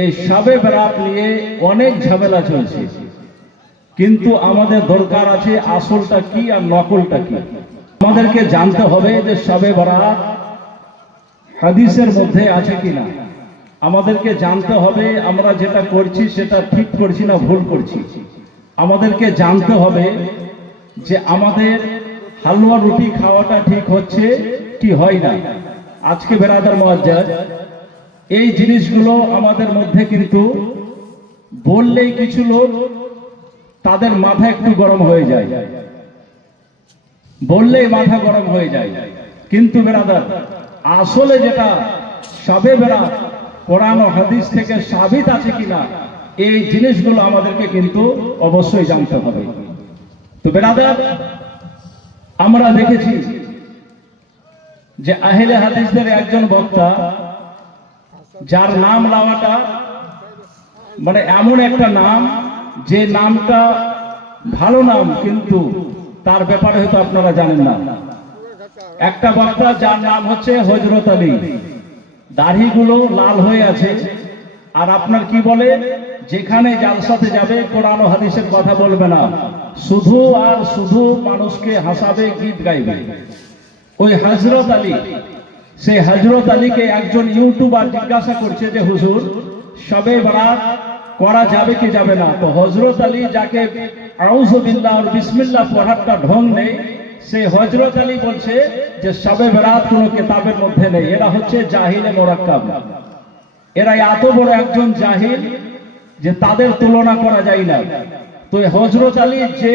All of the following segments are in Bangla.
এই শবে বরাত নিয়ে অনেক ঝামেলা চলছে, কিন্তু আমাদের দরকার আছে আসলটা কি আর নকলটা কি। আমাদেরকে জানতে হবে যে শবে বরাত হাদিসের মধ্যে আছে কিনা। আমাদেরকে জানতে হবে আমরা যেটা করছি সেটা ঠিক করছি না ভুল করছি। আমাদেরকে জানতে হবে যে আমাদের হালুয়া রুটি খাওয়াটা ঠিক হচ্ছে কি হয় না। আজকে বেরাদার মুআজ্জাজ, এই জিনিসগুলো আমাদের মধ্যে কিন্তু বললেই কিছু লোক তাদের মাথা একটু গরম হয়ে যায়, বললেই মাথা গরম হয়ে যায়। কিন্তু বেরাদার, আসলে যেটা শবে বরাত কোরআন ও হাদিস থেকে সাবিত আছে কিনা, এই জিনিসগুলো আমাদেরকে কিন্তু অবশ্যই জানতে হবে। তো বেরাদার, আমরা দেখেছি যে আহলে হাদিসদের একজন বক্তা, যার নাম নেওয়াটা মানে এমন একটা নাম যে নামটা ভালো নাম, কিন্তু তার ব্যাপারে হয়তো আপনারা জানেন না। একটা বক্তা যার নাম হচ্ছে হযরত আলী, দাড়িগুলো লাল হয়ে আছে, আর আপনার কি বলে, যেখানে জালসাতে যাবে কোরআন ও হাদিসের কথা বলবে না, শুধু আর শুধু মানুষকে হাসাবে, গীত গাইবে। ওই হযরত আলী, সেই হযরত আলীকে একজন ইউটিউবার জিজ্ঞাসা করছে যে হুজুর, শবে বরাত করা যাবে কি যাবে না। তো হযরত আলী, যাকে আউযু বিল্লাহ আর বিসমিল্লাহ পড়াটা ঢং নেই, সেই হযরত আলী বলছে যে শবে বরাত কোনো কিতাবের মধ্যে নেই। এরা হচ্ছে জাহিলে মুরাক্কাব, এরা এত বড় একজন জাহিল যে তাদের তুলনা করা যায় না। তো হযরত আলী যে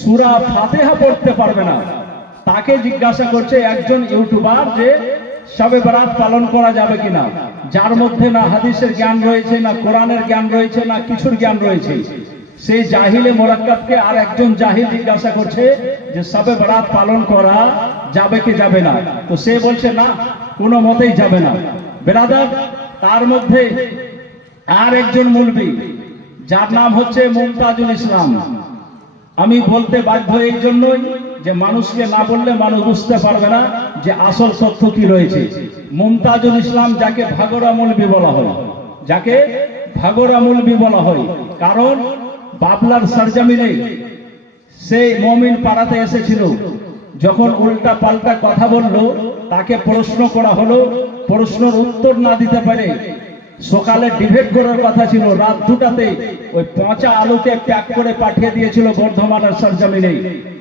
সূরা ফাতিহা পড়তে পারবে না, তাকে জিজ্ঞাসা করছে একজন ইউটিউবার যে শবে বরাত পালন করা যাবে কিনা, যার মধ্যে না হাদিসের জ্ঞান রয়েছে, না কোরআনের জ্ঞান রয়েছে, না কিছুর জ্ঞান রয়েছে। সেই জাহিলে মুরাক্কাবকে আর একজন জাহিল জিজ্ঞাসা করছে যে শবে বরাত পালন করা যাবে কি যাবে না। তো সে বলছে না, কোনো মতেই যাবে না। বেরাদার, তার মধ্যে আর একজন মৌলবি, যার নাম হচ্ছে মুমতাজুল ইসলাম। আমি বলতে বাধ্য এই জন্যই যে মানুষকে না বললে মানুষ বুঝতে পারবে না যে আসল তথ্য কি রয়েছে। মুমতাজুল ইসলাম, যাকে ভাগরা মৌলবি বলা হয়, যাকে ভাগরা মৌলবি বলা হয়, কারণ বাবলার সরজমিনে সেই মুমিন পাড়াতে এসেছিল, যখন উল্টা পাল্টা কথা বলল, তাকে প্রশ্ন করা হলো, প্রশ্নের উত্তর না দিতে পারে সকালে ডিবেট করার কথা ছিল, রাত 2টাতে ওই পচা আলুকে প্যাক করে পাঠিয়ে দিয়েছিল বর্ধমানের সরজমিনে।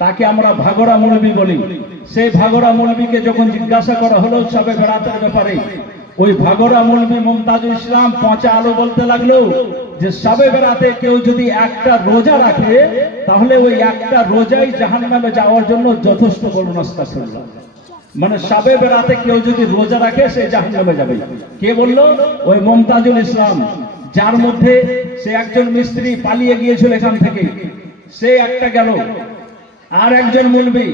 তাকে আমরা ভাগরা মৌলবি বলি। সেই ভাগরা মৌলবিকে যখন জিজ্ঞাসা করা হলো শবে বরাতের ব্যাপারে, ওই ভাগরা মৌলবি মুমতাজুল ইসলাম পচা আলু বলতে লাগলো যে শবে বরাতে কেউ যদি একটা রোজা রাখে, তাহলে ওই একটা রোজাই জাহান্নামে যাওয়ার জন্য যথেষ্ট। বলুন আস্তাগফিরুল্লাহ। মানে শবে বরাতে কেউ যদি রোজা রাখে সে জাহান্নামে যাবে। কে বললো? ওই মুমতাজুল ইসলাম, যার মধ্যে সে একজন মিস্ত্রি পালিয়ে গিয়েছিল এখান থেকে, সে একটা গেল। আর একজন মৌলবি,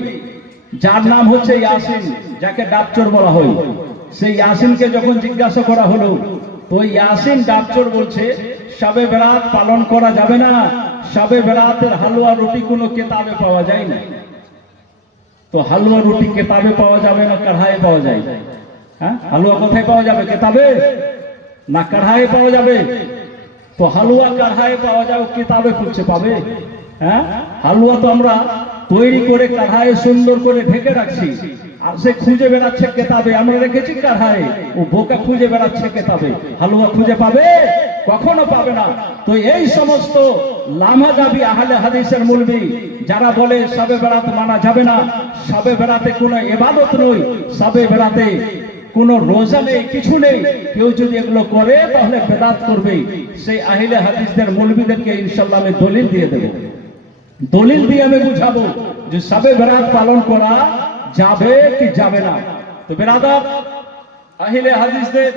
যার নাম হচ্ছে ইয়াসিন, যাকে ডাবচোর বলা হয়, সেই ইয়াসিনকে যখন জিজ্ঞাসা করা হলো, তো ইয়াসিন ডাবচোর বলছে শবে বরাত পালন করা যাবে না, শবে বরাতের হালুয়া রুটি কোনো কিতাবে পাওয়া যায় না। তো হালুয়া রুটি কিতাবে পাওয়া যাবে না কড়াইয়ে পাওয়া যায়? হ্যাঁ, হালুয়া কোথায় পাওয়া যাবে? কিতাবে না কড়াইয়ে পাওয়া যাবে? তো হালুয়া কড়াইয়ে পাওয়া যাবে, কিতাবে খুঁজছে পাবে? হ্যাঁ, হালুয়া তো আমরা তৈরি করে কড়াইয়ে সুন্দর করে ঢেকে রাখছি, আর সে খুঁজে বেড়াচ্ছে কিতাবে। আমরা রেখেছি কড়াইয়ে, ও বোকা খুঁজে বেড়াচ্ছে কিতাবে। হালুয়া খুঁজে পাবে? কখনো পাবে না। তো এই সমস্ত লামাজাবি আহলে হাদিসের মৌলবি যারা বলে শবে বরাত মানা যাবে না, শবে বরাতে কোনো ইবাদত নয়, শবে বরাতে কোনো রোজা নেই, কিছু নেই, কেউ যদি এগুলো করে তাহলে বেদাত করবে, সেই আহলে হাদিসদের মৌলবিদেরকে ইনশাআল্লাহ আমি দলিল দিয়ে দেব। দলিল দিয়ে আমি বুঝাবো যে শবে বরাত পালন করা যাবে কি যাবে না। তো বেরাদার, আহলে হাদিসদের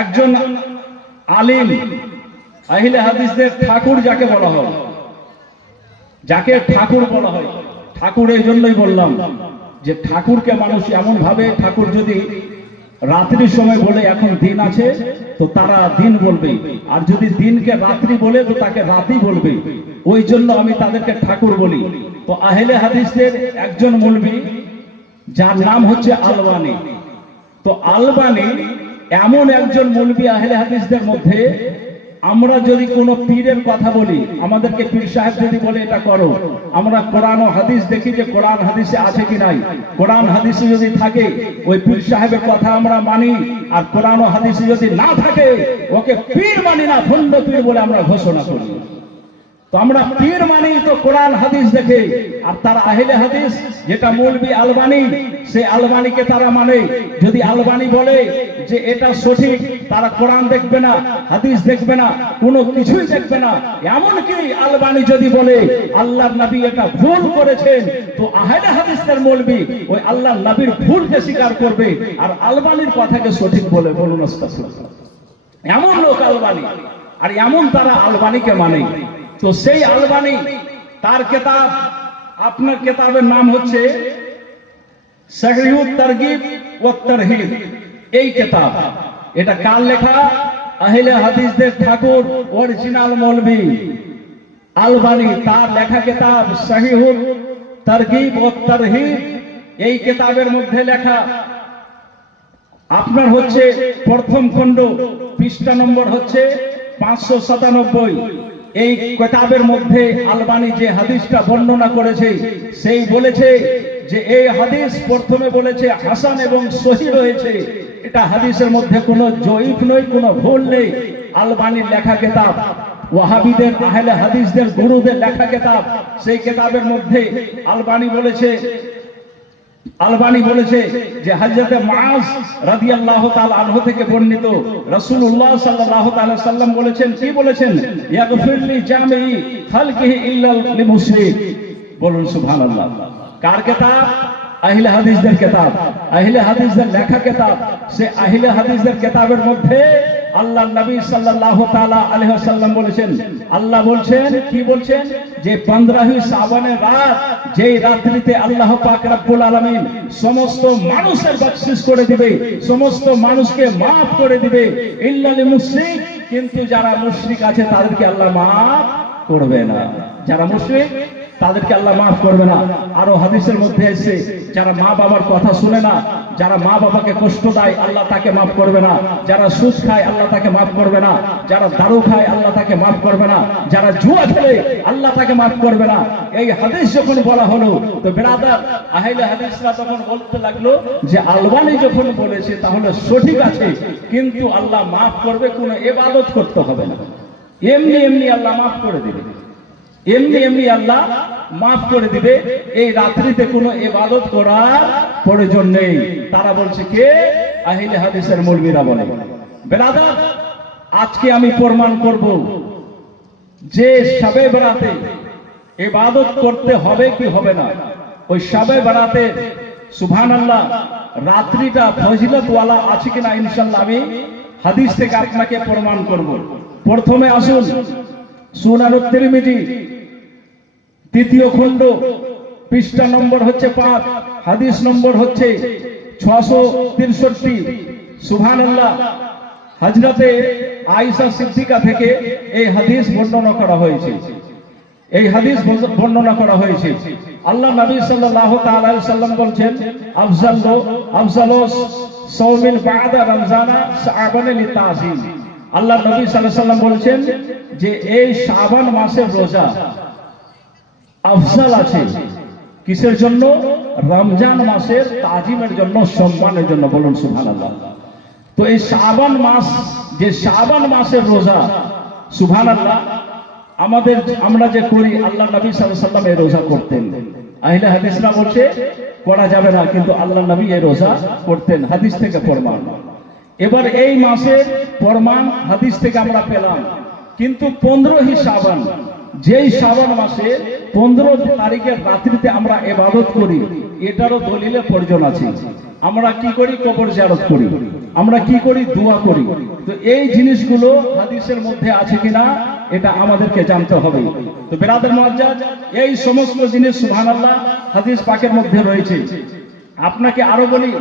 একজন আলিম, আহলে হাদিসদের ঠাকুর যাকে বলা হয়, যাকে ঠাকুর বলা হয়, ঠাকুর এই জন্যই বললাম যে ঠাকুরকে মানুষ এমন ভাবে, ঠাকুর যদি রাত্রির সময় বলে এখন দিন আছে তো তারা দিন বলবে, আর যদি দিনকে রাত্রি বলে তো তাকে রাতই বলবে। ওই জন্য আমি তাদেরকে ঠাকুর বলি। তো আহলে হাদিসদের একজন মৌলবি, যার নাম হচ্ছে আলবানী। তো আলবানী এমন একজন মৌলবী আহলে হাদিসদের মধ্যে আমরা যদি কোনো পীরের কথা বলি, আমাদেরকে পীর সাহেব যদি বলে এটা করো, আমরা কোরআন ও হাদিস দেখি যে কোরআন হাদিসে আছে কি নাই। কোরআন হাদিসে যদি থাকে ওই পীর সাহেবের কথা আমরা মানি, আর কোরআন ও হাদিসে যদি না থাকে ওকে পীর মানি না, ভণ্ড পীর বলে আমরা ঘোষণা করি। তো আমরা পীর মানি তো কোরআন হাদিস দেখে, আর তার আহলে হাদিস যেটা মৌলবী আলবানী, সেই আলবানীকে তারা মানে। যদি আলবানী বলে যে এটা সঠিক, তারা কোরআন দেখবে না, হাদিস দেখবে না, কোনো কিছুই দেখবে না। এমনকি আলবানী যদি বলে আল্লাহর নবী এটা ভুল করেছেন, তো আহলে হাদিসের মৌলবী ওই আল্লাহর নবীর ভুলকে স্বীকার করবে আর আলবানীর কথাকে সঠিক বলে। বলুন আস্তাগফিরুল্লাহ। এমন লোক আলবানী, আর এমন তারা আলবানীকে মানে। তো সেই আলবানী তার কিতাব, আপনার কিতাবের নাম হচ্ছে সহিহুত তারগিব ওয়াত তারহিব। এই কিতাব এটা কার লেখা? আহলে হাদিসদের ঠাকুর অরিজিনাল মৌলবী আলবানী, তার লেখা কিতাব সহিহুত তারগিব ওয়াত তারহিব। এই কিতাবের মধ্যে লেখা আপনার হচ্ছে প্রথম খণ্ড, পৃষ্ঠা নম্বর হচ্ছে 597। এই কিতাবের মধ্যে আলবানী যে হাদিসটা বর্ণনা করেছে, সেই বলেছে যে এই হাদিস প্রথমে বলেছে হাসান এবং সহিহ রয়েছে। এটা হাদিসের মধ্যে কোনো জয়ীফ নয়, কোনো ভুল নেই। আলবানীর লেখা কিতাব, ওয়াহাবিদের আহলে হাদিসদের গুরুদের লেখা কিতাব। সেই কিতাবের মধ্যে আলবানী বলেছে যে হযরত মুআজ রাদিয়াল্লাহু তাআলা আনহু থেকে বর্ণিত রাসূলুল্লাহ সাল্লাল্লাহু তাআলা সাল্লাম বলেছেন, কি বলেছেন? ইয়াগফিরলি জামিই খালকিহি ইল্লা লিমুশরিক। বলুন সুবহানাল্লাহ। কার কিতাব? আহলে হাদিসদের কিতাব, আহলে হাদিসদের লেখা কিতাব। সে আহলে হাদিসদের কিতাবের মধ্যে আল্লাহর নবী সাল্লাল্লাহু তাআলা আলাইহি ওয়াসাল্লাম বলেছেন, আল্লাহ বলছেন, কি বলছেন? যে 15ই শাবানের রাত, যেই রাত্রিতে আল্লাহ পাক রব্বুল আলামিন সমস্ত মানুষের বখশিশ করে দিবে, সমস্ত মানুষকে maaf করে দিবে, ইল্লা লিল মুশরিক, কিন্তু যারা মুশরিক আছে তাদেরকে আল্লাহ maaf করবে না। যারা মুশরিক তাদেরকে আল্লাহ maaf করবে না। আরো হাদিসের মধ্যে এসেছে, যারা মা বাবার কথা শুনে না, যারা মা বাবাকে কষ্ট দেয়, আল্লাহ তাকে maaf করবে না। যারা সুদ খায়, আল্লাহ তাকে maaf করবে না। যারা দারু খায়, আল্লাহ তাকে maaf করবে না। যারা জুয়া খেলে, আল্লাহ তাকে maaf করবে না। এই হাদিস যখন বলা হলো, তো ব্রাদার আহলে হাদিসরা তখন বলতে লাগলো যে আলবানী যখন বলেছে তাহলে সঠিক আছে, কিন্তু আল্লাহ maaf করবে, কোনো ইবাদত করতে হবে না, এমনি এমনি আল্লাহ maaf করে দিবে, এমনি এমনি আল্লাহ maaf করে দিবে। এই রাত্রিতে কোনো ইবাদত করার প্রয়োজন নেই। তারা বলছে কে? আহলে হাদিসের মৌলবীরা বলে। ব্রাদার, আজকে আমি প্রমাণ করব যে শবে বরাতে ইবাদত করতে হবে কি হবে না। ওই শবে বরাতে সুবহানাল্লাহ রাত্রিটা ফজিলত ওয়ালা আছে কিনা ইনশাআল্লাহ আমি হাদিস থেকে আপনাকে প্রমাণ করব। প্রথমে আসুন সুনানুত তিরমিজি, তৃতীয় খণ্ড, পৃষ্ঠা নম্বর হচ্ছে 5, হাদিস নম্বর হচ্ছে 663। সুবহানাল্লাহ, হযরতে আয়েশা সিদ্দিকা থেকে এই হাদিস বর্ণনা করা হয়েছে। এই হাদিস বর্ণনা করা হয়েছে। আল্লাহ নবী সাল্লাল্লাহু তাআলা আলাইহি সাল্লাম বলেন, আফজালু সাওমিন বা'দা রমজানা শাবান লিতাযিম। আল্লাহ নবী সাল্লাল্লাহু আলাইহি সাল্লাম বলেছেন যে এই শাবান মাসের রোজা আফজাল আছে কিসের জন্য? রমজান মাসের তাজিমের জন্য, সম্মানের জন্য। বলুন সুবহানাল্লাহ। তো এই শাবান মাস, যে শাবান মাসের রোজা, সুবহানাল্লাহ, আমরা যে করি, আল্লাহ নবী সাল্লাল্লাহু আলাইহি সাল্লাম এই রোজা করতেন। আহলে হাদিসরা বলছে করা যাবে না, কিন্তু আল্লাহ নবী এই রোজা করতেন, হাদিস থেকে প্রমাণ। এবার এই মাসের প্রমাণ হাদিস থেকে আমরা পেলাম, কিন্তু 15ই শাবান, যেই শাবান মাসে 15 তারিখের রাত্রিতে আমরা ইবাদত করি, এটারও দলিলের প্রয়োজন আছে। আমরা কি করি? কবর জিয়ারত করি, আমরা কি করি? দোয়া করি। তো এই জিনিসগুলো হাদিসের মধ্যে আছে কিনা এটা আমাদেরকে জানতে হবে। তো বিরাদর মুআজ্জাজ, এই সমস্ত জিনিস সুবহানাল্লাহ হাদিস পাকের মধ্যে রয়েছে। আপনাকে আরো বলি,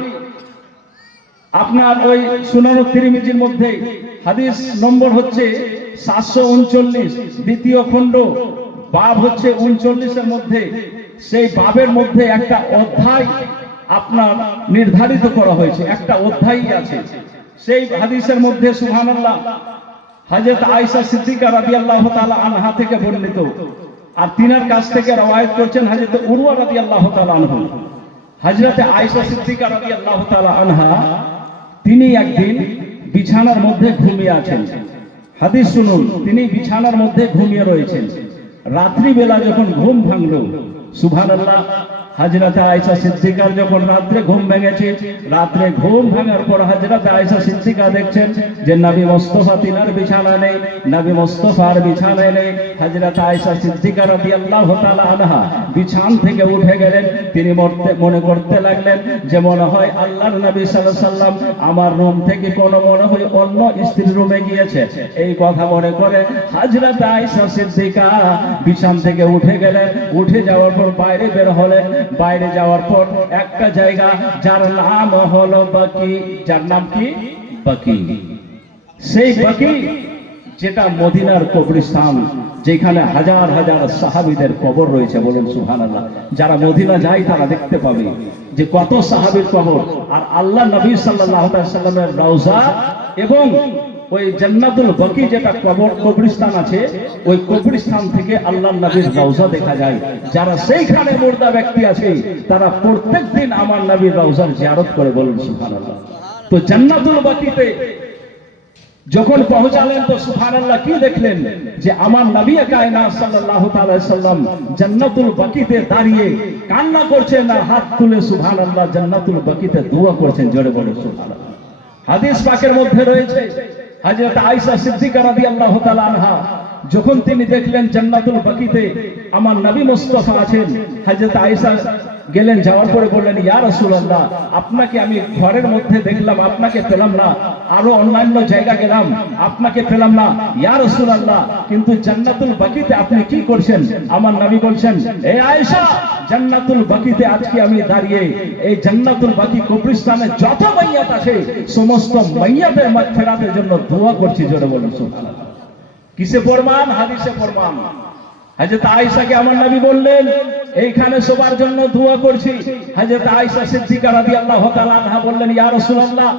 আপনার ওই সুনানুত তিরমিজির মধ্যে হাদিস নম্বর হচ্ছে 739, দ্বিতীয় খণ্ড, বাব হচ্ছে 39-এর মধ্যে, সেই বাবের মধ্যে একটা অধ্যায় আপনার নির্ধারিত করা হয়েছে, একটা অধ্যায় আছে। সেই হাদিসের মধ্যে সুবহানাল্লাহ হযরত আয়েশা সিদ্দিকা রাদিয়াল্লাহু তাআলা আনহা থেকে বর্ণিত, আর তিনার কাছ থেকে রওয়ায়াত করছেন হযরত উরওয়া রাদিয়াল্লাহু তাআলা আনহু। হযরত আয়েশা সিদ্দিকা রাদিয়াল্লাহু তাআলা আনহা তিনি একদিন বিছানার মধ্যে ঘুমিয়ে আছেন। হাদিস শুনুন, তিনি বিছানার মধ্যে ঘুমিয়ে রয়েছেন। রাত্রি বেলা যখন ঘুম ভাঙল, সুবহানাল্লাহ, হযরত আয়েশা সিদ্দিকার যখন রাত্রে ঘুম ভেঙেছে, রাত্রে ঘুম ভাঙার পর হযরত আয়েশা সিদ্দিকা দেখছেন যে নবী মুস্তাফা তিনার বিছানা নেই, নবী মুস্তাফার বিছানায় নেই। হযরত আয়েশা সিদ্দিকা রাদিয়াল্লাহু তাআলা আনহা বিছান থেকে উঠে গেলেন। তিনি মনে করতে লাগলেন যে মনে হয় আল্লাহর নবী সাল্লাল্লাহু আলাইহি সাল্লাম আমার রুম থেকে কোনো মনে হয় অন্য স্ত্রীর রুমে গিয়েছে। এই কথা মনে করে হযরত আয়েশা সিদ্দিকা বিছান থেকে উঠে গেলেন। উঠে যাওয়ার পর বাইরে বের হলেন। বাইরে যাওয়ার পর একটা জায়গা যার নাম হলো বাকি, যার নাম কি? বাকি। সেই বাকি যেটা মদিনার কবরস্থান, যেখানে হাজার হাজার সাহাবীদের কবর রয়েছে। বলুন সুবহানাল্লাহ। যারা মদিনা যায় তারা দেখতে পাবে যে কত সাহাবীর কবর। আর আল্লাহ নবী সাল্লাল্লাহু আলাইহি সাল্লামের রওজা এবং ওই জান্নাতুল বাকি যেটা কবরস্থান আছে, ওই কবরস্থান থেকে আল্লাহর নবীর রওজা দেখা যায়। যারা সেইখানে মুর্দা ব্যক্তি আছে তারা প্রত্যেকদিন আমার নবীর রওজার জিয়ারত করে। বলুন সুবহানাল্লাহ। তো জান্নাতুল বাকিতে যখন পৌঁছালেন তো সুবহানাল্লাহ কি দেখলেন যে আমার নবী কায়নাত সাল্লাল্লাহু তাআলা সাল্লাম জান্নাতুল বাকিতে দাঁড়িয়ে কান্না করছেন আর হাত তুলে সুবহানাল্লাহ জান্নাতুল বাকিতে দোয়া করছেন। জোরে বলুন সুবহানাল্লাহ। হাদিস পাকের মধ্যে রয়েছে হযরত আয়েশা সিদ্দিকা রাদিয়াল্লাহু তাআলা আনহা যখন তিনি দেখলেন জান্নাতুল বাকিতে আমার নবী মুস্তাফা আছেন, হযরত আয়েশা গেলেন, যাওয়ার পরে বললেন ইয়া রাসূলুল্লাহ, আপনাকে আমি ঘরের মধ্যে দেখলাম, আপনাকে পেলাম না। আরো অন্যান্য জায়গা গেলাম, আপনাকে পেলাম না ইয়া রাসূলুল্লাহ, কিন্তু জান্নাতুল বাকিতে আপনি কি করছেন? আমার নবী বলছেন, এ আয়েশা, জান্নাতুল বাকিতে আজকে আমি দাঁড়িয়ে এই জান্নাতুল বাকি কবরস্থানে যত মাইয়াত আছে সমস্ত মাইয়াতের মাগফিরাতের জন্য দোয়া করছি। জোরে বলুন সুবহানাল্লাহ। কিসে প্রমাণ? হাদিসে প্রমাণ। হযরত আয়েশাকে আমার নবী বললেন এইখানে সবার জন্য দোয়া করছি। হযরত আয়েশা সিদ্দিকা রাদিয়াল্লাহু তাআলা আনহা বললেন ইয়া রাসূলুল্লাহ,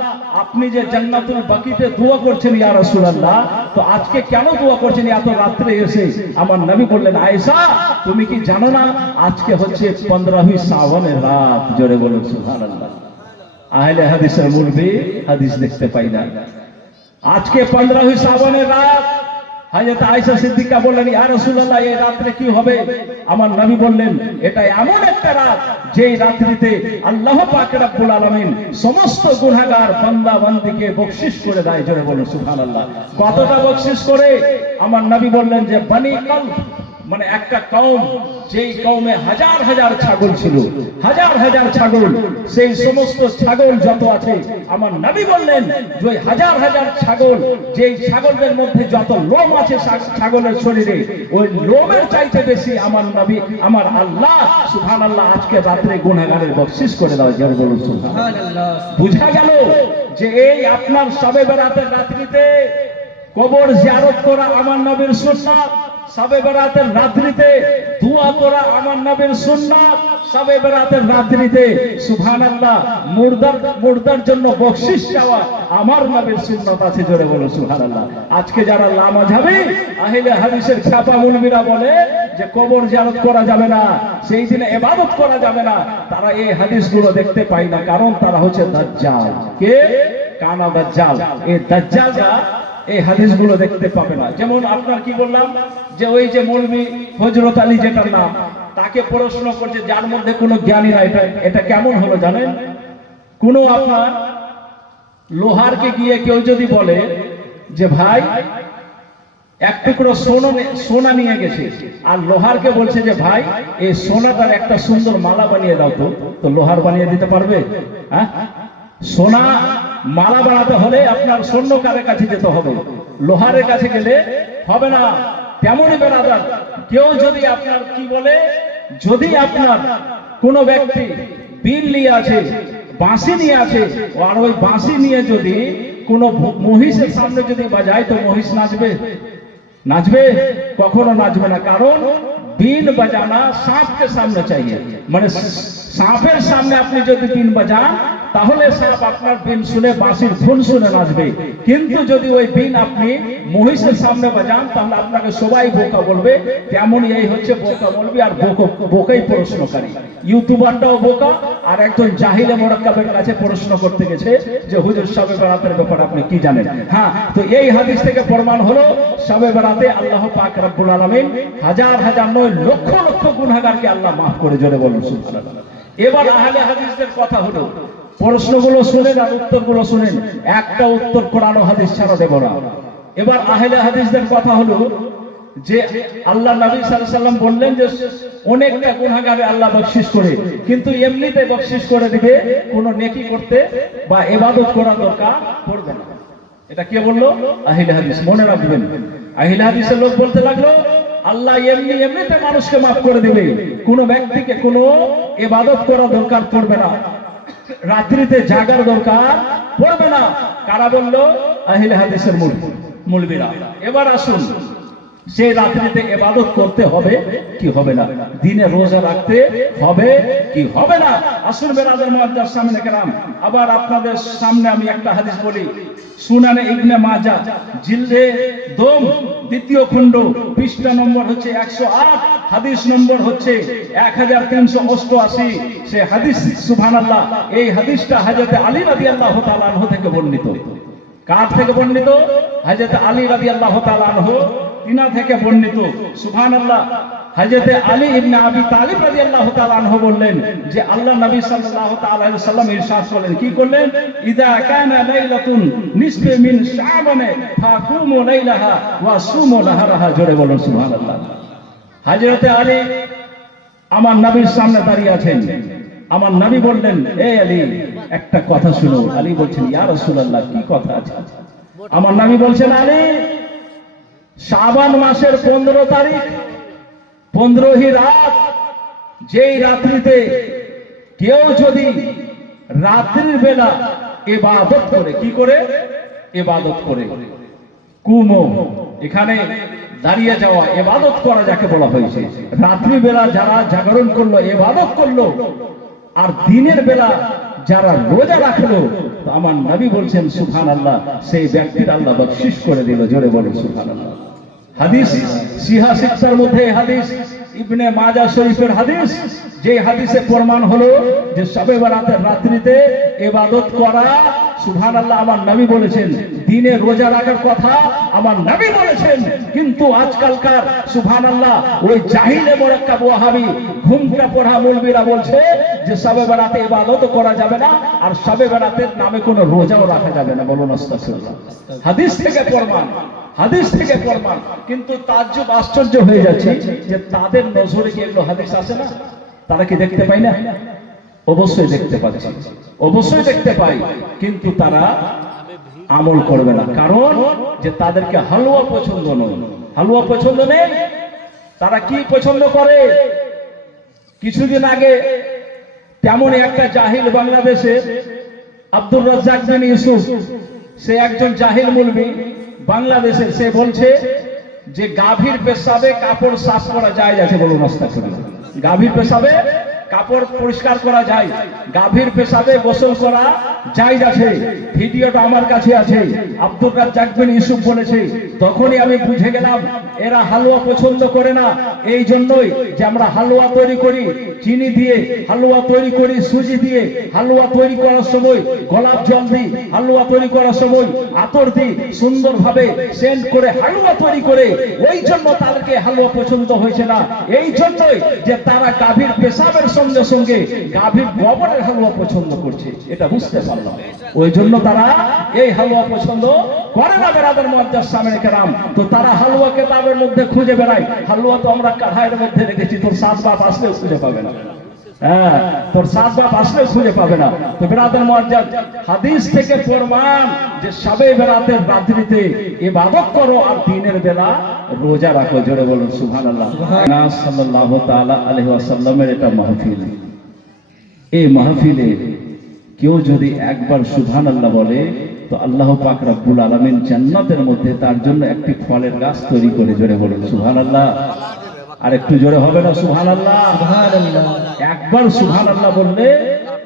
আপনি যে জান্নাতুল বাকিতে দোয়া করছেন ইয়া রাসূলুল্লাহ, তো আজকে কেন দোয়া করছেন এত রাত্রে এসে? আমার নবী বললেন আয়েশা, তুমি কি জানো না আজকে হচ্ছে 15ই শাওয়ালের রাত। জোরে বলুন সুবহানাল্লাহ। আহলে হাদিসের মুরবি হাদিস দেখতে পাই না। আজকে 15ই শাওয়ালের রাত। হযরত আয়েশা সিদ্দিকা বললেন ইয়া রাসূলুল্লাহ, এই রাতে কি হবে? আমার নবী বললেন এটা এমন একটা রাত যেই রাত্রিতে আল্লাহ পাক রব্বুল আলামিন সমস্ত গুনাহগার বান্দা বান্দীকে বখশিশ করে দেয়। জোরে বলুন সুবহানাল্লাহ। কতটা বখশিশ করে? আমার নবী বললেন যে বনি কলব মানে একটা কওম, যেই কওমে হাজার হাজার ছাগল ছিল, হাজার হাজার ছাগল, সেই সমস্ত ছাগল যত আছে আমার নবী বললেন যে হাজার হাজার ছাগল, যেই ছাগলদের মধ্যে যত লোম আছে ছাগলের শরীরে, ওই লোমের চাইতে বেশি আমার নবী, আমার আল্লাহ সুবহানাল্লাহ আজকে রাতে গুনাহগারের বখশিশ করে দেওয়া। যার বলুন সুবহানাল্লাহ। বুঝা গেল যে এই আপনার শবে বরাতের রাত্রিতে কবর জিয়ারত করা আমার নবীর সুন্নাত, শবে বরাতের রাত্রিতে দোয়া করা আমার নবীর সুন্নাত, শবে বরাতের রাত্রিতে সুবহানাল্লাহ মুর্দার জন্য বখশিশ চাওয়া আমার নবীর সুন্নাত আছে। জোরে বলো সুবহানাল্লাহ। আজকে যারা লামাযহাবী আহলে হাদিসের ছাপা মুলবিরা বলে যে কবর জিয়ারত করা যাবে না, সেই দিনে ইবাদত করা যাবে না, তারা এই হাদিসগুলো দেখতে পায় না, কারণ তারা হচ্ছে দাজ্জাল। কে? কানা দাজ্জাল। এই দাজ্জালরা এই হাদিসগুলো দেখতে পাবে না। যেমন আপনার কি বললাম যে ওই যে মৌলভী হযরত আলী যেটার নাম, তাকে প্রশ্ন করছে যার মধ্যে কোনো জ্ঞানী নাই, এটা কেমন হলো জানেন? কোন আপনার লোহারকে গিয়ে কেউ যদি বলে যে ভাই এক টুকরো সোনা নিয়ে গেছে, আর লোহারকে বলছে যে ভাই এই সোনাটার একটা সুন্দর মালা বানিয়ে দাও, তো লোহার বানিয়ে দিতে পারবে? হ্যাঁ, সোনা মালা বানাতে হলে আপনার স্বর্ণকারের কাছে যেতে হবে, লোহারের কাছে গেলে হবে না। তেমনই বেরাদার, কেউ যদি আপনার কি বলে, যদি আপনার কোন ব্যক্তি বীর নিয়ে আছে, বাঁশি নিয়ে আছে, আর ওই বাঁশি নিয়ে যদি কোন মহিষের সামনে যদি বাজায়, তো মহিষ নাচবে? নাচবে? কখনো নাচবে না। কারণ बीन बजाना सांप के सामने चाहिए, माने सांपेर सामने अपनी जो बीन बजान তাহলে সাপ আপনার বিন শুনে বাঁশির ধুন শুনে নাচবে। কিন্তু যদি ওই বিন আপনি মহিষের সামনে বাজান তাহলে আপনাকে সবাই বোকা বলবে। তেমনই এই হচ্ছে বোকা বলবি আর বোকাই প্রশ্নকারী। ইউটিউবারটাও বোকা আর একজন জাহিলে মোরাক্কাবের কাছে প্রশ্ন করতে গেছে যে হুজুর শবে বরাতের ব্যাপারে আপনি কি জানেন। হ্যাঁ, তো এই হাদিস থেকে প্রমাণ হলো শবে বরাতে আল্লাহ পাক রব্বুল আলামিন হাজার হাজার নয় লক্ষ লক্ষ গুনাহগারকে আল্লাহ মাফ করে, জোরে বলুন সুবহানাল্লাহ। এবার আহলে হাদিসদের কথা হলো, প্রশ্নগুলো শুনেন আর উত্তরগুলো শুনেন, একটা উত্তর কোরআন ও হাদিস ছাড়া দেব না। এবার আহলে হাদিসদের কথা হলো যে আল্লাহ নবী সাল্লাল্লাহু আলাইহি ওয়াসাল্লাম বললেন যে অনেকটা গুনাহগারে আল্লাহ বকশিশ করে, কিন্তু এমনিতে বকশিশ করে দিবে, কোনো নেকি করতে বা ইবাদত করার দরকার পড়বে না। এটা কে বললো? আহলে হাদিস। মনে রাখবেন, আহলে হাদিসের লোক বলতে লাগলো আল্লাহ এমনিতে মানুষকে মাফ করে দিবে, কোনো ব্যক্তিকে কোনো ইবাদত করার দরকার পড়বে না, রাত্রিতে জাগার দরকার পড়বে না। কারা বললো? আহলে হাদিসের মুলবিরা। এবার আসুন, সেই রাত্রিতে ইবাদত করতে হবে কি হবে না? দিনে রোজা রাখতে হবে কি হবে না? আসুন বেরাদার মুআজ্জাজ সামনে কেরাম, আবার আপনাদের সামনে আমি একটা হাদিস বলি। সুনানে ইবনে মাজাহ জিলদে দম দ্বিতীয় খণ্ড পৃষ্ঠা নম্বর হচ্ছে 108, হাদিস নম্বর হচ্ছে 1388। সে হাদিস সুবহানাল্লাহ, এই হাদিসটা হযরত আলী রাদিয়াল্লাহু তাআলা আনহু থেকে বর্ণিত। কার থেকে বর্ণিত? হযরত আলী রাদিয়াল্লাহু তাআলা আনহু তিনা থেকে বর্ণিত। সুবহানাল্লাহ। হযরত আলী ইবনে আবি তালিব রাদিয়াল্লাহু তাআলা আনহু বললেন যে আল্লাহ নবী সাল্লাল্লাহু তাআলা আলাইহি ওয়াসাল্লাম ইরশাদ করলেন, কি করলেন? ইযা কানা লাইলাতুন নিসফে মিন শাবানে ফাকুমু লাইলাহা ওয়া সুমু নাহারাহা। জোরে বলুন সুবহানাল্লাহ। হযরত আলী আমার নবীর সামনে দাঁড়িয়ে আছেন। আমার নবী বললেন, এই আলী একটা কথা শুনো। আলী বলছেন, ইয়া রাসূলুল্লাহ, কি কথা আছে? আমার নবী বলছেন, আলী শাবান মাসের 15 তারিখ 15ই রাত, যেই রাত্রিতে কেউ যদি রাত্রির বেলা ইবাদত করে, কি করে? ইবাদত করে। কুমো, এখানে দাঁড়িয়ে যাওয়া, ইবাদত করা যাকে বলা হয়েছে। রাত্রি বেলা যারা জাগরণ করলো, ইবাদত করলো, আর দিনের বেলা যারা রোজা রাখলো, তো আমার নবী বলছেন সুবহানাল্লাহ, সেই ব্যক্তির আল্লাহ বকশিশ করে দিল। জোরে বলুন সুবহানাল্লাহ। হাদিস সিহা সিত্তার মধ্যে হাদিস, ইবনে মাজাহ শরীফের হাদিস, যে হাদিসে প্রমাণ হলো যে শবে বরাতের রাত্রিতে ইবাদত করা, সুবহানাল্লাহ, আমার নবী বলেছেন। দিনে রোজা রাখার কথা আমার নবী বলেছেন, কিন্তু আজকালকার সুবহানাল্লাহ ওই জাহিলে মোরাক্কাব ওয়াহাবি ঘুমটা পড়া মৌলবীরা বলছে যে শবে বরাতে ইবাদত করা যাবে না, আর শবে বরাতের নামে কোনো রোজাও রাখা যাবে না। বলুন আস্তাগফিরুল্লাহ। হাদিস থেকে প্রমাণ, হাদিস থেকে প্রমাণ। কিন্তু তাজ্জুব, আশ্চর্য হয়ে যাচ্ছে যে তাদের নজরে কি এগুলো হাদিস আছে না? তারা কি দেখতে পায় না? অবশ্যই দেখতে পাচ্ছে, অবশ্যই দেখতে পাই, কিন্তু তারা আমল করবে না। কারণ যে তাদেরকে হালুয়া পছন্দ নয়। হালুয়া পছন্দ নেই। তারা কি পছন্দ করে? কিছুদিন আগে তেমনই একটা জাহিল বাংলাদেশে আব্দুর রাজ্জাক বিন ইউসুফ, সে একজন জাহিল মুলবি বাংলাদেশের, সে বলছে যে গাভীর পেশাবে কাপড় সাফ করা যায় আছে। বলুন আস্তাগফিরুল্লাহ। গাভীর পেশাবে কাপড় পরিষ্কার করা যায়, গাভীর পেশাবে গোসল করা যায় আছে। ভিডিওটা আমার কাছে আছে। আব্দুর রাজ্জাক বিন ইউসুফ বলেছে, তখনই আমি বুঝে গেলাম এরা হালুয়া পছন্দ করে না। এই জন্যই যে আমরা হালুয়া তৈরি করি চিনি দিয়ে, হালুয়া তৈরি করি সুজি দিয়ে, হালুয়া তৈরি করার সময় গোলাপ জল দিই, হালুয়া তৈরি করার সময় আতর দিই, সুন্দরভাবে সেন্ট করে হালুয়া তৈরি করে। ওই জন্য তাদেরকে হালুয়া পছন্দ হয়েছে না। এই জন্যই যে তারা গাভীর পেশাবের সঙ্গে সঙ্গে গাভীর গোবরের হালুয়া পছন্দ করছে, এটা বুঝতে পারলাম। ওই জন্য তারা এই হালুয়া পছন্দ করে না। বেরাদার মুআজ্জাজ সামনে কেরাম, তো তারা হালুয়া কেতাবের মধ্যে খুঁজে বেড়ায়। হালুয়া তো আমরা কাঠাইয়ের মধ্যে রেখেছি, তোর সাত বাপ আসলেও খুঁজে পাবে না। হ্যাঁ, তোর সাত বাপ আসলেও খুঁজে পাবে না। তো বেরাদার মুআজ্জাজ, হাদিস থেকে প্রমাণ যে শবে বরাতের রাত্রিতে ইবাদত করো আর দিনের বেলা রোজা রাখো। জোরে বলুন সুবহানাল্লাহ। না সাল্লাল্লাহু তাআলা আলাইহি ওয়াসাল্লামের এটা মাহফিল। এই মাহফিলে কেউ যদি একবার সুবহানাল্লাহ বলে, তো আল্লাহ পাক রব্বুল আলামিন জান্নাতের মধ্যে তার জন্য একটি ফলের গাছ তৈরি করে। জোরে বলুন সুবহানাল্লাহ। আর একটু জোরে হবে না সুবহানাল্লাহ? একবার সুবহানাল্লাহ বললে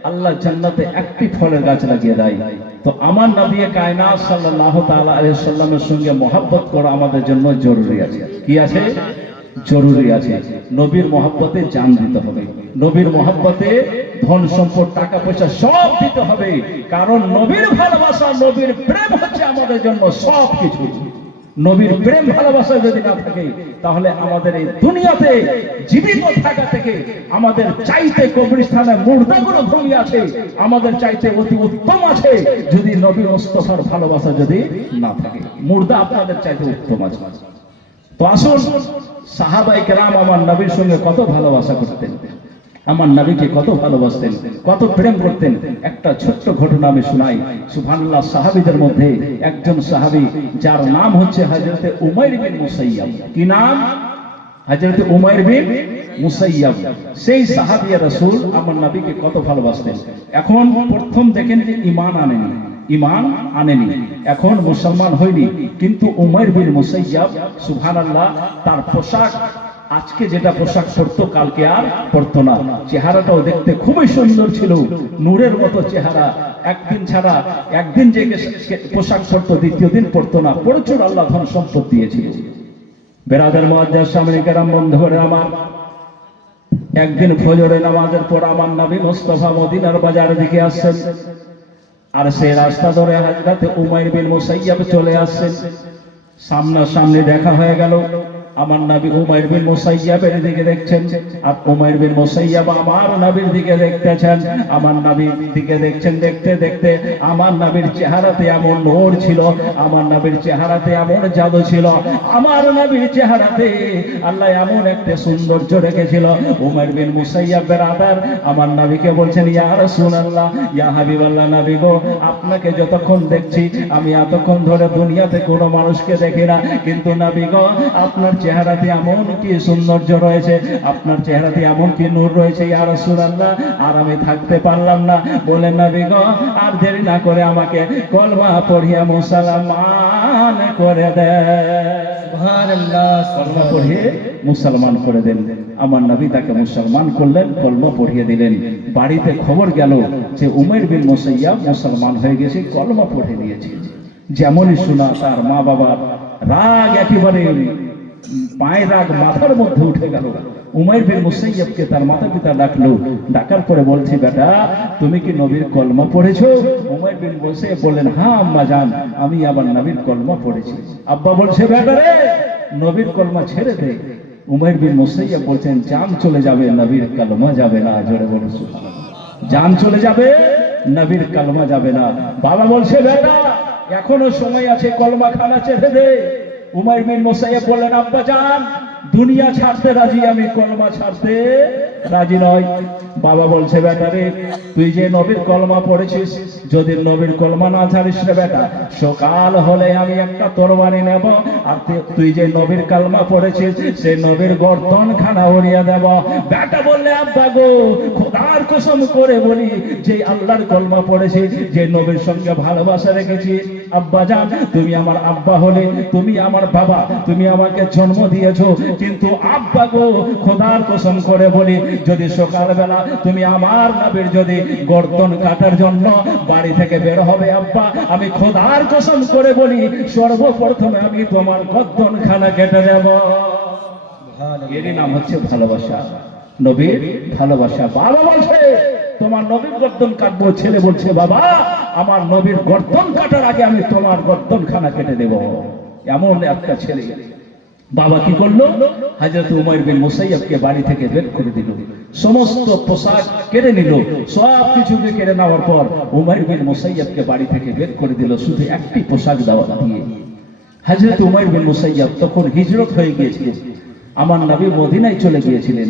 আল্লাহ জান্নাতে একটি ফলের গাছ লাগিয়ে দেয়। তো আমার নবী কায়নাত সাল্লাল্লাহু তাআলা আলাইহি সাল্লামের সঙ্গে মহব্বত করা আমাদের জন্য জরুরি আছে। কি আছে? জরুরি আছে। নবীর মহব্বতে জান দিতে হবে, নবীর মহব্বতে ধন সম্পদ টাকা পয়সা সব দিতে হবে, কারণ নবীর ভালোবাসা নবীর প্রেম হচ্ছে আমাদের জন্য সব কিছু। নবীর প্রেম ভালোবাসা যদি না থাকে তাহলে আমাদের এই দুনিয়াতে জীবিত থাকা থেকে আমাদের চাইতে কবরস্থানে মুর্দাগুলো ঘুমিয়ে আছে, আমাদের চাইতে অতি উত্তম আছে যদি নবী মুস্তাফার ভালোবাসা যদি না থাকে। মুর্দা আপনাদের চাইতে উত্তম আছে। তো আসুন, সাহাবায়ে কেরাম আমার নবীর সঙ্গে কত ভালোবাসা করতেন, আমার নবীকে কত ভালোবাসতেন, কত প্রেম করতেন। একটা ছোট্ট ঘটনা আমি শোনাই। সুবহানাল্লাহ, সাহাবীদের মধ্যে একজন সাহাবী যার নাম হচ্ছে হযরতে উমাইর বিন মুসাইয়াব। কি নাম? হযরতে উমাইর বিন মুসাইয়াব। সেই সাহাবী রাসূল আমার নবীকে কত ভালোবাসতেন। এখন প্রথম দেখেন যে ঈমান আনেনি, এখন মুসলমান হয়নি, কিন্তু উমাইর বিন মুসাইয়াব সুবহানাল্লাহ তার পোশাক আজকে যেটা পোশাক পরতো কালকে আর পরতো না। চেহারাটাও দেখতে খুবই সুন্দর ছিল, নূরের মতো চেহারা। একদিন যে পোশাক পরতো দ্বিতীয় দিন পরতো না, প্রচুর আল্লাহ ধন সম্পদ দিয়েছিল। বেরাদার মুআজ্জাজ সামনে কেরাম বন্ধুরা আমার, একদিন ফজরের নামাজের পর আমার নবী মুস্তাফা মদিনার বাজারের দিকে আসছেন, আর সেই রাস্তা ধরে হযরতে উমাইর বিন মুসাইয়াব চলে আসছেন। সামনাসামনি দেখা হয়ে গেল। আমার নবী উমাইর বিন মুসাইয়াবের দিকে দেখছেন, আর উমাইর বিন মুসাইয়াব আমার নবীর দিকে দেখতেছেন। আমার নবীর দিকে দেখছেন, দেখতে দেখতে আমার নবীর চেহারাতে এমন নূর ছিল, আমার নবীর চেহারাতে এমন জাদু ছিল, আমার নবীর চেহারাতে আল্লাহ এমন একটা সৌন্দর্য রেখেছিল। উমাইর বিন মুসাইয়াব বেরাদার আমার নবীকে বলছেন, ইয়া রাসূলুল্লাহ, ইয়া হাবিবাল্লাহ, নবী গো, আপনাকে যতক্ষণ দেখছি আমি এতক্ষণ ধরে দুনিয়াতে কোনো মানুষকে দেখি না, কিন্তু নবী গো, আপনার চেহারাতে এমন কি সৌন্দর্য রয়েছে, আপনার চেহারাতে এমন কি নূর রয়েছে ইয়া রাসূলুল্লাহ, আর আমি থাকতে পারলাম না। বলেন নবী গো, আর দেরি না করে আমাকে কলমা পড়িয়ে মুসলমান করে দেন। সুবহানাল্লাহ, কলমা পড়িয়ে মুসলমান করে দেন। আমার নবী তাকে মুসলমান করলেন, কলমা পড়িয়ে দিলেন। বাড়িতে খবর গেল যে উমাইর বিন মুসাইয়াব মুসলমান হয়ে গেছে, কলমা পড়িয়ে দিয়েছে। যেমনই শোনা তার মা বাবার রাগ একেবারে পায়ের রাগ মাথার মধ্যে উঠে গেল। উমাইর বিন মুসাইয়াবকে তার মাতা পিতা ডাকলো, ডাকার পরে বলছি, বেটা তুমি কি নবীর কলমা পড়েছো? উমাইর বিন মুসাইয়াব বললেন, হ্যাঁ আম্মা জান, আমি আবার নবীর কলমা পড়েছি। আব্বা বলছে, বেটা রে নবীর কলমা ছেড়ে দে। উমাইর বিন মুসাইয়াব বলছেন, জান চলে যাবে নবীর কলমা যাবে না। জোরে বলুন সুবহানাল্লাহ। জান চলে যাবে নবীর কলমা যাবে না। বাবা বলছে, বেটা এখনো সময় আছে, কলমা খানা ছেড়ে দে। উমাইর বিন মুসাইয়াব বললেন, আব্বা জান দুনিয়া ছাড়তে রাজি, আমি কলমা ছাড়তে রাজি নয়। বাবা বলছে, বেটা রে তুই যে নবীর কলমা পড়েছিস, যদি নবীর কলমা না ছাড়িস রে বেটা, সকাল হলে আমি একটা তরবারি নেব, আর তুই যে নবীর কলমা পড়েছিস সেই নবীর গর্দন খানা উড়িয়ে দেব। বেটা বললে, আব্বা গো খোদার কসম করে বলি, যে আল্লাহর কলমা পড়েছি, যে নবীর সঙ্গে ভালোবাসা রেখেছি, আব্বা জান তুমি আমার আব্বা হলে, তুমি আমার বাবা, তুমি আমাকে জন্ম দিয়েছো, কিন্তু আব্বা গো খোদার কসম করে বলি, যদি সকালবেলা তুমি আমার নবীর যদি গর্দন কাটার জন্য বাড়ি থেকে বের হবে আব্বা, আমি খোদার কসম করে বলি সর্বপ্রথমে আমি তোমার গর্দন খানা কেটে দেব। এরই নাম হচ্ছে ভালোবাসা, নবীর ভালোবাসা। বাবা বলছে তোমার নবীর গর্দন কাটবো, ছেলে বলছে বাবা আমার নবীর গর্দন কাটার আগে আমি তোমার গর্দন খানা কেটে দেব। এমন একটা ছেলে। বাবা কি করলো? হযরত উমাইর বিন মুসাইয়াবকে বাড়ি থেকে বের করে দিল, সমস্ত পোশাক কেড়ে নিল, সব কিছুকে কেড়ে নেওয়ার পর উমাইর বিন মুসাইয়াবকে বাড়ি থেকে বের করে দিল শুধু একটি পোশাক দেওয়া দিয়ে। হযরত উমাইর বিন মুসাইয়াব তখন হিজরত হয়ে গিয়েছিল, আমার নবী মদিনায় চলে গিয়েছিলেন।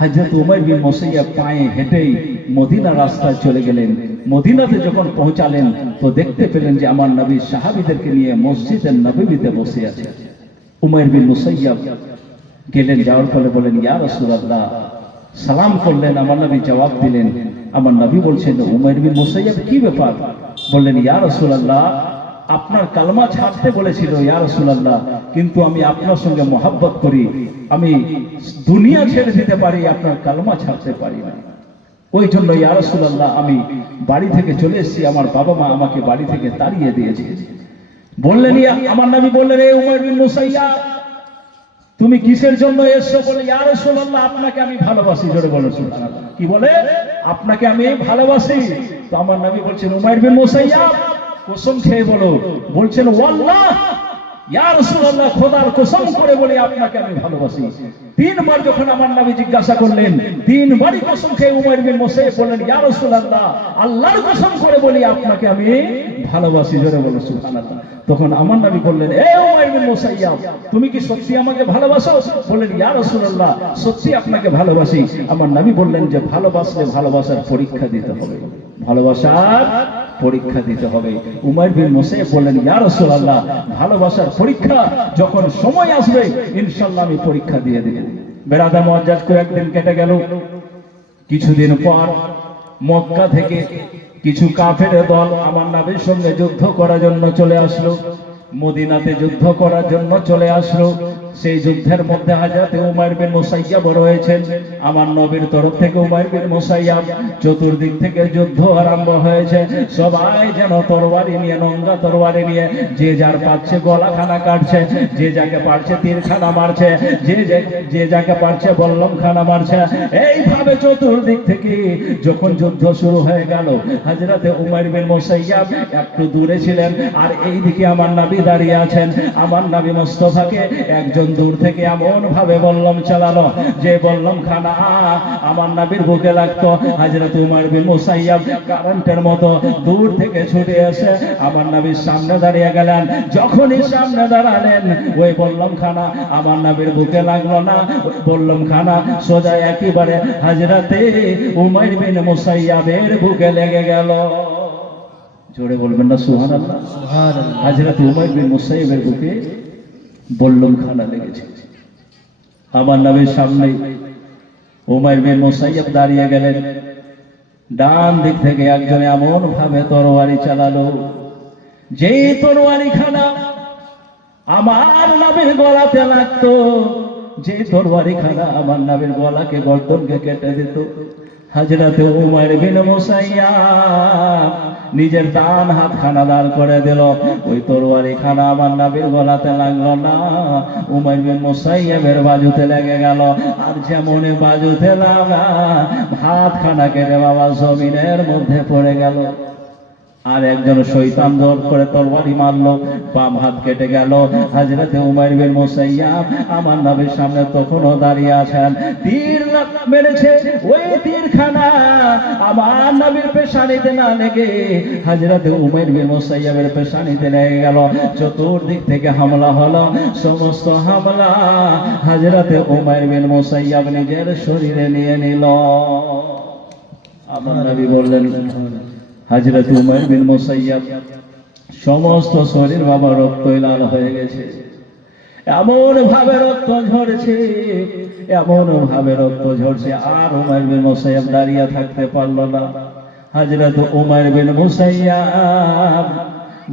হযরত উমাইর বিন মুসাইয়াব পায়ে হেঁটেই মদিনা রাস্তায় চলে গেলেন। মদিনাতে যখন পৌঁছালেন তো দেখতে পেলেন যে আমার নবী সাহাবীদেরকে নিয়ে মসজিদের নববীতে বসে আছে। উমাইর বিন মুসাইয়াব গেলেন, যাওয়ার ফলে বলেন, ইয়া রাসূলুল্লাহ, সালাম করলেন, আমার নবী জবাব দিলেন। আমার নবী বলছেন, উমাইর বিন মুসাইয়াব কি ব্যাপার? বললেন, ইয়া রাসূলুল্লাহ, আপনার কালমা ছাড়তে বলেছিল ইয়া রাসূলুল্লাহ, কিন্তু আমি আপনার সঙ্গে মহব্বত করি, আমি দুনিয়া ছেড়ে দিতে পারি, আপনার কালমা ছাড়তে পারি না। ওই জন্য ইয়া রাসূলুল্লাহ আমি বাড়ি থেকে চলে এসেছি, আমার বাবা মা আমাকে বাড়ি থেকে তাড়িয়ে দিয়েছে। বললেন, আমার নবী বললেন, এ উমাইর বিন মুসাইয়াব, তুমি কিসের জন্য এসছো? বলে, ইয়া রাসূলুল্লাহ আপনাকে আমি ভালোবাসি। জোরে বলো সুবহানাল্লাহ। কি বলে? আপনাকে আমি ভালোবাসি। তো আমার নবী বলছেন, উমাইর বিন মুসাইয়াব কসম খেয়ে বলো। বলছেন, ওয়াল্লাহ ইয়া রাসূলুল্লাহ, খোদার কসম করে বলি আপনাকে আমি ভালোবাসি। তিনবার যখন আমার নবী জিজ্ঞাসা করলেন, তিনবারই কসম খেয়ে উমাইর বিন মুসাইয়াব বললেন, ইয়া রাসূলুল্লাহ আল্লাহর কসম করে বলি আপনাকে আমি ভালোবাসি। জোরে বলো সুবহানাল্লাহ। তখন আমার নবী বললেন, এ উমাইর বিন মুসাইয়াব, তুমি কি সত্যি আমাকে ভালোবাসো? বললেন, ইয়া রাসূলুল্লাহ সত্যি আপনাকে ভালোবাসি। আমার নবী বললেন যে ভালোবাসলে ভালোবাসার পরীক্ষা দিতে হবে, ভালোবাসার পরীক্ষা দিতে হবে। উমাইর বিন মুসাইয়াব বললেন, ইয়া রাসূলুল্লাহ ভালোবাসার পরীক্ষা যখন সময় আসবে ইনশাআল্লাহ আমি পরীক্ষা দিয়ে দেব। বেরাদা মুআজ্জাজ কয়েকদিন কেটে গেল। কিছুদিন পর মক্কা থেকে কিছু কাফের দল আমার নবীর সঙ্গে যুদ্ধ করার জন্য চলে আসলো, মদিনাতে যুদ্ধ করার জন্য চলে আসলো। সেই যুদ্ধের মধ্যে হযরত উমাইর বিন মুসাইয়াব রয়েছেন। আমার নবীর তরফ থেকে উমাইর বিন মুসাইয়াব, চতুর্দিক থেকে যুদ্ধ আরম্ভ হয়েছে। সবাই যেন তরবারি নিয়ে, নঙ্গা তরবারি নিয়ে, যে যার পাচ্ছে গলাখানা কাটছে, যে যাকে পারছে তীরখানা মারছে, যে যাকে পারছে বল্লমখানা মারছে। এইভাবে চতুর্দিক থেকে যখন যুদ্ধ শুরু হয়ে গেল, হযরত উমাইর বিন মুসাইয়াব একটু দূরে ছিলেন, আর এইদিকে আমার নবী দাঁড়িয়ে আছেন। আমার নবী মুস্তাফাকে একজন দূর থেকে এমন ভাবে বল্লম চালালো যে বল্লম খানা আমার নবীর বুকে লাগতো। হযরত উমাইর বিন মুসাইয়াব কারেন্টের মতো দূর থেকে ছুটে এসে আমার নবীর সামনে দাঁড়িয়ে গেলেন। যখনই সামনে দাঁড়ালেন, ওই বল্লম খানা আমার নবীর বুকে লাগলো না, বল্লম খানা সোজা একেবারে হযরত উমাইর বিন মুসাইয়াবের বুকে লেগে গেল। জোরে বলবেন না সুবহানাল্লাহ। সুবহানাল্লাহ। হযরত উমাইর বিন মুসাইয়াবের বুকে বল্লম খানা লেগেছে। আমার নবীর সামনে উমাইর বিন মুসাইয়াব দাঁড়িয়ে গেলেন। ডান দিক থেকে একজন এমন ভাবে তরবারি চালালো, যে তরবারি খানা আমার নবীর গলাতে লাগতো, যে তরবারি খানা আমার নবীর গলাকে, গর্দনকে কেটে দিত। হযরত উমাইর বিন মুসাইয়াব নিজের ডান হাত খানা দাঁড় করে দিল। ওই তরবারি খানা আমার নবীর গলাতে লাগলো না, উমাইর বিন মুসাইয়াবের বাজুতে লেগে গেল। আর যেমন বাজুতে লাগা, হাত খানা কেটে বাবা জমিনের মধ্যে পড়ে গেল। আর একজন শয়তান জোর করে তরবারি মারলো, বাম হাত কেটে গেল। হযরত উমাইর বিন মুসাইয়াব আমার নবীর সামনে তখনও দাঁড়িয়ে আছেন। তীর মেরেছে, ওই তীরখানা আমার নবীর পেশানিতে না লেগে হযরত উমাইর বিন মুসাইয়াবের পেশানিতে লেগে গেল। চতুর্দিক থেকে হামলা হলো, সমস্ত হামলা হযরত উমাইর বিন মুসাইয়াব নিজের শরীরে নিয়ে নিল। আমার নবী বললেন, হযরত উমাইর বিন মুসাইয়াব সমস্ত শরীর বাবা রক্ত লাল হয়ে গেছে, এমন ভাবে রক্ত ঝরছে, এমন ভাবে রক্ত ঝরছে। আর উমাইর বিন মুসাইয়াব দাঁড়িয়ে থাকতে পারল না। হযরত উমাইর বিন মুসাইয়াব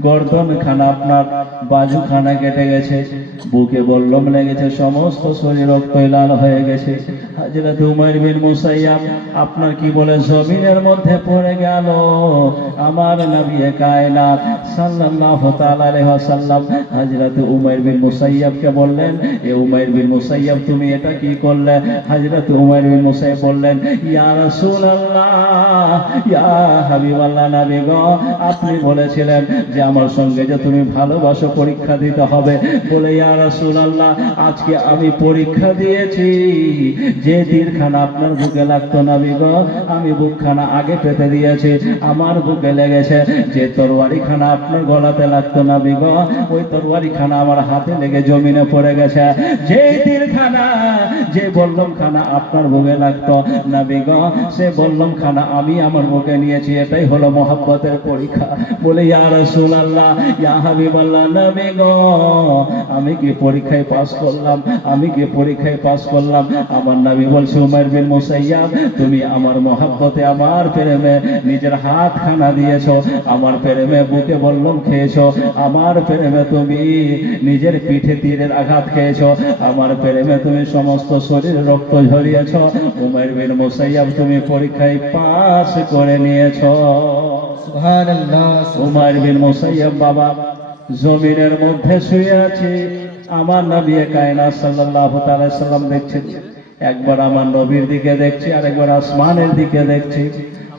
গর্দন খানা, আপনার বাজু খানা কেটে গেছে, বুকে বল্লম লেগেছে, সমস্ত শরীর রক্ত লাল হয়ে গেছে। হযরত উমাইর বিন মুসাইয়াব আপনার কি বলে জমিনের মধ্যে পড়ে গেল। আমার নবী কায়নাত সাল্লাল্লাহু তাআলা আলাইহি ওয়াসাল্লাম হযরত উমাইর বিন মুসাইয়াবকে বললেন, এ উমাইর বিন মুসাইয়াব তুমি এটা কি করলে? হযরত উমাইর বিন মুসাইয়াব বললেন, ইয়া রাসূলুল্লাহ, ইয়া হাবিবাল্লাহ, নবী গো আপনি বলেছিলেন যে আমার সঙ্গে যে তুমি ভালোবাসো, পরীক্ষা দিতে হবে। বলে, ইয়া রাসূলুল্লাহ আজকে আমি পরীক্ষা দিয়েছি। যে তীরখানা আপনার বুকে লাগতো নবী গো, আমি বুকখানা আগে পেতে দিয়েছি, আমার বুকে লেগেছে। যে তরবারি খানা আপনার গলাতে লাগতো নবী গো, ওই তরবারি খানা আমার হাতে লেগে জমিনে পড়ে গেছে। যে তীরখানা, যে বল্লম খানা আপনার বুকে লাগতো নবী গো, সে বল্লম খানা আমি আমার বুকে নিয়েছি। এটাই হলো মহব্বতের পরীক্ষা। বলে, ইয়া রাসূলুল্লাহ, ইয়া হাবিবাল্লাহ, নবী গো আমি কি পরীক্ষায় পাস করলাম? আমি কি পরীক্ষায় পাস করলাম? আমার নবী নবী বলছে উমাইর বিন মুসাইয়াব তুমি আমার মহাব্বতে আমার প্রেমে নিজের হাত খানা দিয়েছো, আমার প্রেমে বুকে বল্লম খেয়েছো, আমার প্রেমে তুমি নিজের পিঠে তীরের আঘাত খেয়েছো, আমার প্রেমে তুমি সমস্ত শরীর রক্ত ঝরিয়েছো। উমাইর বিন মুসাইয়াব তুমি পরীক্ষায় পাস করে নিয়েছো। সুবহানাল্লাহ। উমাইর বিন মুসাইয়াব বাবা জমিনের মধ্যে শুয়ে আছে, আমার নবী কায়নাত সাল্লাল্লাহু তাআলা সাল্লাম দেখছেন। একবার আমার নবীর দিকে দেখছি, আরেকবার আসমানের দিকে দেখছি,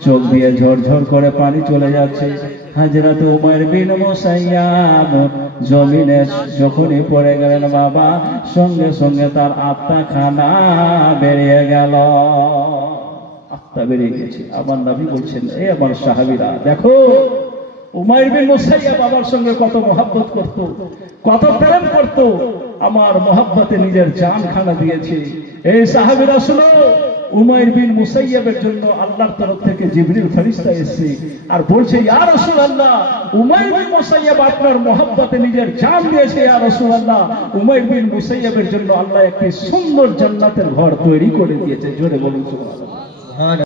চোখ দিয়ে ঝরঝর করে পানি চলে যাচ্ছে। হযরত উমাইর বিন মুসাইয়াব জমিনে যখনই পড়ে গেলেন বাবা, সঙ্গে সঙ্গে তার আত্মা খানা বেরিয়ে গেল, আত্মা বেরিয়ে গেছে। আমার নবী বলছেন এই আমার সাহাবীরা দেখো উমাইর বিন মুসাইয়াব বাবার সঙ্গে কত মহব্বত করত, কত প্রেম করত, আমার মহব্বতে নিজের জান খানা দিয়েছে। এই সাহাবীরা শুনো, উমাইর বিন মুসাইয়াবের জন্য আল্লাহর তরফ থেকে জিবরিল ফেরেশতা এসেছে আর বলছে ইয়া রাসূলুল্লাহ উমাইর বিন মুসাইয়াব আপনার মহব্বতে নিজের জান দিয়েছে। ইয়া রাসূলুল্লাহ উমাইর বিন মুসাইয়াবের জন্য আল্লাহ একটি সুন্দর জান্নাতের ঘর তৈরি করে দিয়েছে। জোরে বলুন সুবহানাল্লাহ।